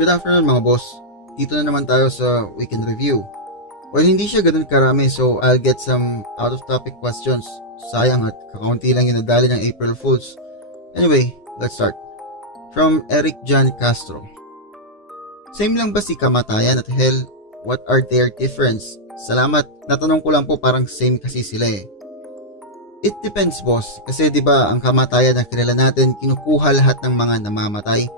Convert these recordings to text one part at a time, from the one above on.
Good afternoon mga boss. Dito na naman tayo sa weekend review. Well, hindi siya ganun karami so I'll get some out of topic questions. Sayang at kakaunti lang yung nadali ng April Fools. Anyway, let's start. From Eric John Castro. Same lang ba si kamatayan at hell? What are their difference? Salamat. Natanong ko lang po, parang same kasi sila eh. It depends boss. Kasi 'di ba ang kamatayan na kilala natin, kinukuha lahat ng mga namamatay.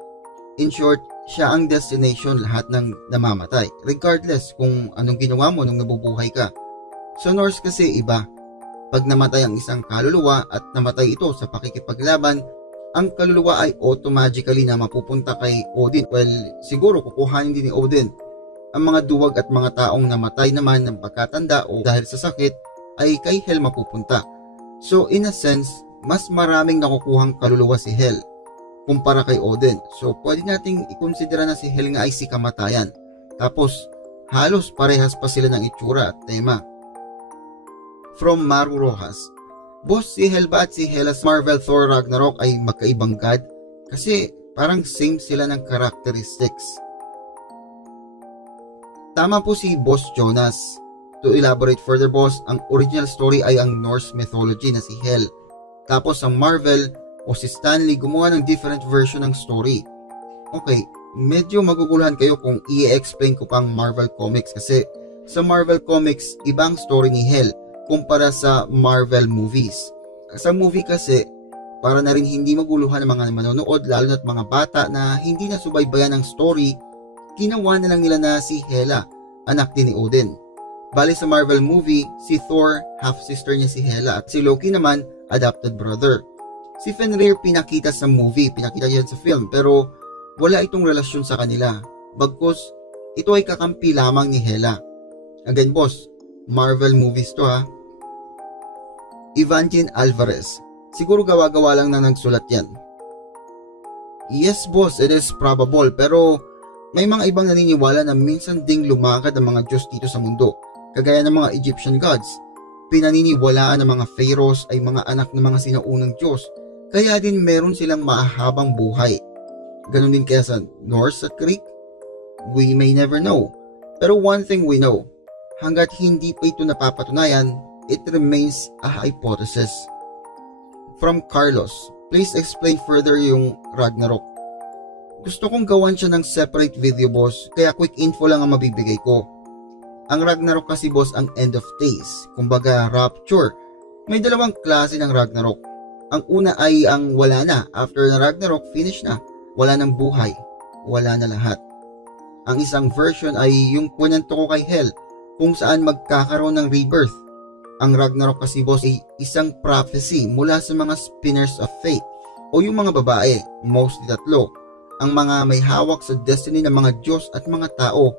In short, siya ang destination lahat ng namamatay, regardless kung anong ginawa mo nung nabubuhay ka. Sa Norse kasi iba. Pag namatay ang isang kaluluwa at namatay ito sa pakikipaglaban, ang kaluluwa ay automatically na mapupunta kay Odin. Well, siguro kukuhanin din ni Odin. Ang mga duwag at mga taong namatay naman ng pagkatanda o dahil sa sakit ay kay Hel mapupunta. So in a sense, mas maraming nakukuhang kaluluwa si Hel kumpara kay Odin. So, pwede nating ikonsidera na si Hel nga ay si kamatayan. Tapos, halos parehas pa sila ng itsura at tema. From Maru Rojas. Boss, si Hel ba at si Hela sa Marvel Thor Ragnarok ay magkaibang god? Kasi parang same sila ng characteristics. Tama po si Boss Jonas. To elaborate further boss, ang original story ay ang Norse mythology na si Hel. Tapos ang Marvel o si Stanley gumawa ng different version ng story. Okay, medyo maguguluhan kayo kung i-explain ko pang Marvel Comics kasi sa Marvel Comics, ibang story ni Hel kumpara sa Marvel movies. Sa movie kasi, para na rin hindi maguluhan ng mga manonood lalo na't mga bata na hindi na subaybayan ng story, ginawa na lang nila na si Hela, anak din ni Odin. Bali sa Marvel movie, si Thor, half-sister niya si Hela at si Loki naman, adopted brother. Si Fenrir pinakita sa movie, pinakita yan sa film, pero wala itong relasyon sa kanila. Bagkus, ito ay kakampi lamang ni Hela. Again boss, Marvel movies to ha. Evangeline Alvarez, siguro gawa-gawa lang na nagsulat yan. Yes boss, it is probable, pero may mga ibang naniniwala na minsan ding lumakad ang mga Diyos dito sa mundo, kagaya ng mga Egyptian gods. Pinaniniwalaan ng mga pharaohs ay mga anak ng mga sinaunang Diyos, kaya din meron silang mahabang buhay. Ganon din kaya sa Norse at Greek? We may never know. Pero one thing we know, hanggat hindi pa ito napapatunayan, it remains a hypothesis. From Carlos, please explain further yung Ragnarok. Gusto kong gawan siya ng separate video boss, kaya quick info lang ang mabibigay ko. Ang Ragnarok kasi boss ang end of days, kumbaga rapture. May dalawang klase ng Ragnarok. Ang una ay ang wala na, after na Ragnarok, finish na, wala ng buhay, wala na lahat. Ang isang version ay yung kwento ko kay Hel, kung saan magkakaroon ng rebirth. Ang Ragnarok kasi boss ay isang prophecy mula sa mga spinners of fate, o yung mga babae, mostly tatlo, ang mga may hawak sa destiny ng mga Diyos at mga tao.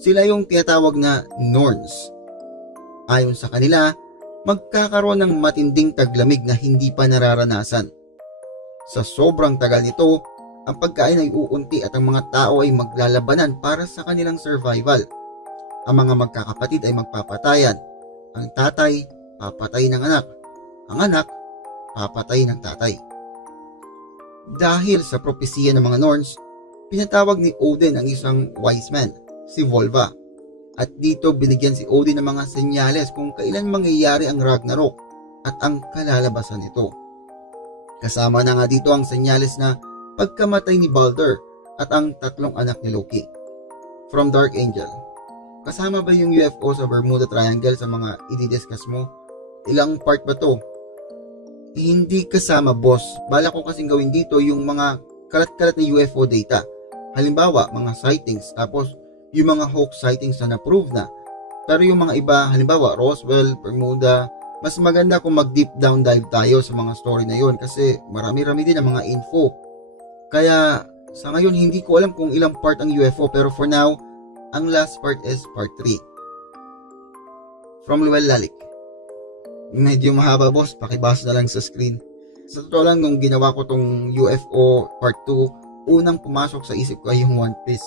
Sila yung tinatawag na Norns. Ayon sa kanila, magkakaroon ng matinding taglamig na hindi pa nararanasan. Sa sobrang tagal nito, ang pagkain ay uunti at ang mga tao ay maglalabanan para sa kanilang survival. Ang mga magkakapatid ay magpapatayan. Ang tatay, papatay ng anak. Ang anak, papatay ng tatay. Dahil sa propesiya ng mga Norns, pinatawag ni Odin ang isang wise man, si Volva. At dito binigyan si Odin ng mga senyales kung kailan mangyayari ang Ragnarok at ang kalalabasan nito. Kasama na nga dito ang senyales na pagkamatay ni Balder at ang tatlong anak ni Loki. From Dark Angel, kasama ba yung UFO sa Bermuda Triangle sa mga i-discuss mo? Ilang part ba to? Hindi kasama boss. Bala ko kasing gawin dito yung mga kalat-kalat na UFO data. Halimbawa, mga sightings, tapos yung mga hoax sightings na na-prove na. Pero yung mga iba, halimbawa Roswell, Bermuda, mas maganda kung mag-deep down dive tayo sa mga story na yon kasi marami-rami din ang mga info. Kaya sa ngayon hindi ko alam kung ilang part ang UFO, pero for now, ang last part is part 3. From Luel Lalik. Medyo mahaba boss, pakibasa na lang sa screen. Sa totoo lang, nung ginawa ko tong UFO part 2, unang pumasok sa isip ko ay yung One Piece.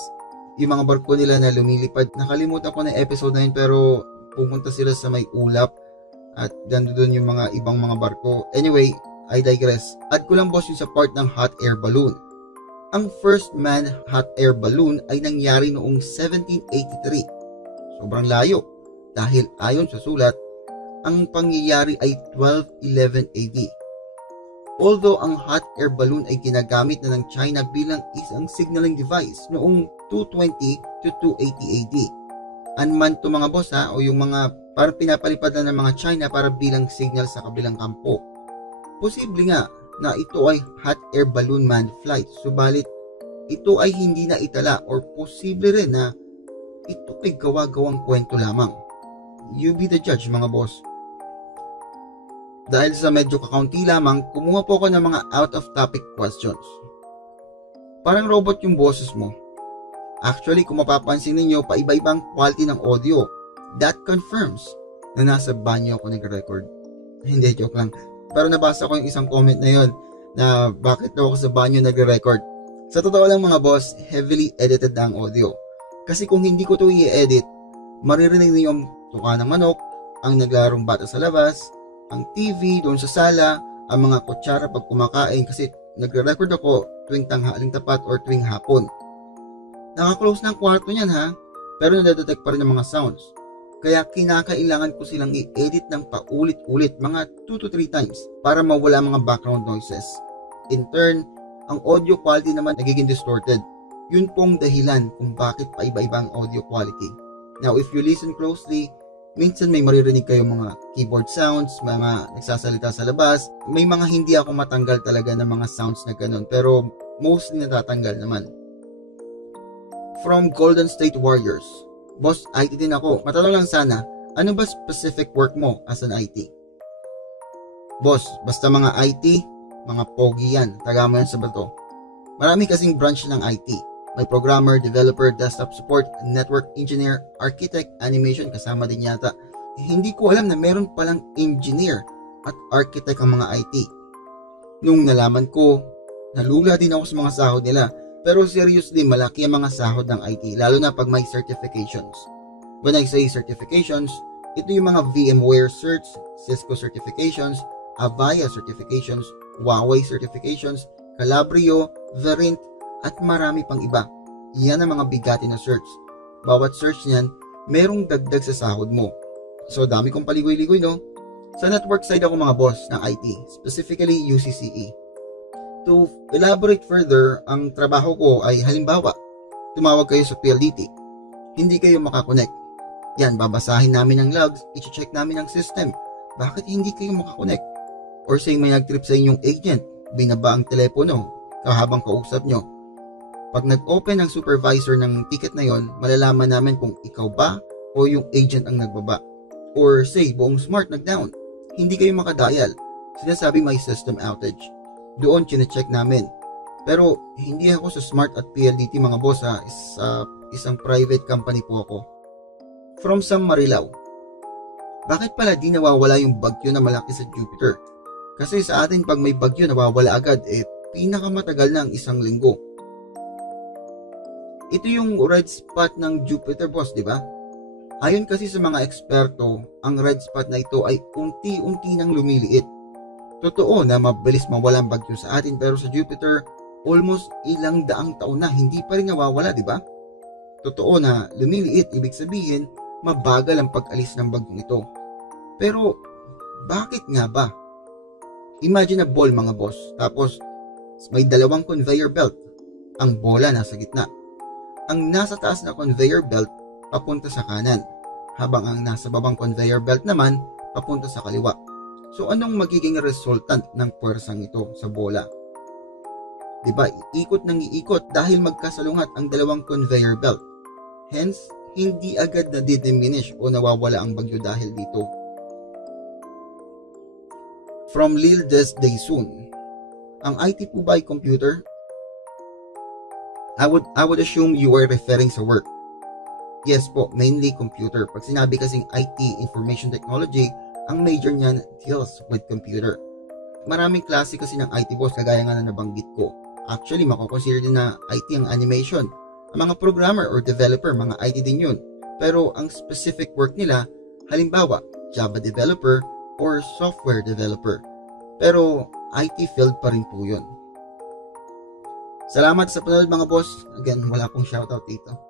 Yung mga barko nila na lumilipad. Nakalimutan ko na episode na yun, pero pumunta sila sa may ulap at doon yung mga ibang mga barko. Anyway, I digress. Add ko lang boss yung sa part ng hot air balloon. Ang first manned hot air balloon ay nangyari noong 1783. Sobrang layo dahil ayon sa sulat, ang pangyayari ay 1211 AD. Although ang hot air balloon ay ginagamit na ng China bilang isang signaling device noong 220 to 280 AD. Unmanned to mga boss o yung mga parang pinapalipad na ng mga China para bilang signal sa kabilang kampo. Posible nga na ito ay hot air balloon manned flight, subalit ito ay hindi na itala or posible rin na ito ay gawa-gawang kwento lamang. You be the judge mga boss. Dahil sa medyo kakaunti lamang, kumuha po ako ng mga out-of-topic questions. Parang robot yung boses mo. Actually, kung mapapansin ninyo, paiba-ibang quality ng audio. That confirms na nasa banyo ako nag-record. Hindi, joke lang. Pero nabasa ko yung isang comment na yon na bakit daw ako sa banyo nag-record. Sa totoo lang mga boss, heavily edited na ang audio. Kasi kung hindi ko ito i-edit, maririnig niyo yung tuka ng manok, ang naglarong bata sa labas, ang TV doon sa sala, ang mga kutsara pag kumakain kasi nagre-record ako tuwing tanghaling tapat or tuwing hapon. Naka-close na ang kwarto niyan pero nadedetect pa rin ang mga sounds. Kaya kinakailangan ko silang i-edit ng paulit-ulit mga 2 to 3 times para mawala mga background noises. In turn, ang audio quality naman nagiging distorted. Yun pong dahilan kung bakit paiba-iba ang audio quality. Now, if you listen closely, minsan may maririnig kayo mga keyboard sounds, mga nagsasalita sa labas. May mga hindi ako matanggal talaga ng mga sounds na ganun, pero mostly natatanggal naman. From Golden State Warriors. Boss, IT din ako. Matanong lang sana, ano ba specific work mo as an IT? Boss, basta mga IT, mga pogi yan. Taga mo yan sa bato. Marami kasing branch ng IT. May programmer, developer, desktop support, network engineer, architect, animation, kasama din yata. Hindi ko alam na meron palang engineer at architect ang mga IT. Nung nalaman ko, nalula din ako sa mga sahod nila. Pero seriously, malaki ang mga sahod ng IT, lalo na pag may certifications. When I say certifications, ito yung mga VMware certs, Cisco certifications, Avaya certifications, Huawei certifications, Calabrio, Verint, at marami pang iba. Yan ang mga bigati na certs. Bawat search niyan, merong dagdag sa sahod mo. So, dami kong paligoy-ligoy, no? Sa network side ako mga boss ng IT, specifically UCCE. To elaborate further, ang trabaho ko ay halimbawa, tumawag kayo sa PLDT. Hindi kayo makakonect. Yan, babasahin namin ang logs, i-check namin ang system. Bakit hindi kayo makakonect? Or say may nag-trip sa inyong agent, binaba ang telepono, kahabang kausap nyo. Pag nag-open ang supervisor ng ticket na yon, malalaman namin kung ikaw ba o yung agent ang nagbaba. Or say, buong smart nag-down. Hindi kayo makadial. Sinasabi may system outage. Doon chine-check namin. Pero hindi ako sa smart at PLDT mga boss isang private company po ako. From Sam Marilao. Bakit pala di nawawala yung bagyo na malaki sa Jupiter? Kasi sa atin pag may bagyo nawawala agad pinakamatagal na ang 1 linggo. Ito yung red spot ng Jupiter boss, di ba? Ayon kasi sa mga eksperto, ang red spot na ito ay unti-unti nang lumiliit. Totoo na mabilis mawala ang bagyo sa atin pero sa Jupiter, almost ilang daang taon na hindi pa rin nawawala, di ba? Totoo na lumiliit, ibig sabihin, mabagal ang pag-alis ng bagyong ito. Pero, bakit nga ba? Imagine a ball mga boss, tapos may 2 conveyor belt. Ang bola nasa gitna. Ang nasa taas na conveyor belt papunta sa kanan, habang ang nasa babang conveyor belt naman papunta sa kaliwa. So anong magiging resultant ng puwersang ito sa bola? Diba, iikot ng iikot dahil magkasalungat ang 2 conveyor belt. Hence, hindi agad na diminish o nawawala ang bagyo dahil dito. From Lil Des Daysun. Ang IT po ba ay computer? I would assume you are referring sa work. Yes po, mainly computer. Pag sinabi kasing IT, Information Technology, ang major niyan deals with computer. Maraming klase kasi ng IT boss, kagaya nga na nabanggit ko. Actually, makukonsider din na IT ang animation. Ang mga programmer or developer, mga IT din yun. Pero ang specific work nila, halimbawa, Java developer or software developer. Pero IT field pa rin po yun. Salamat sa panonood mga boss. Again, wala pong shoutout dito.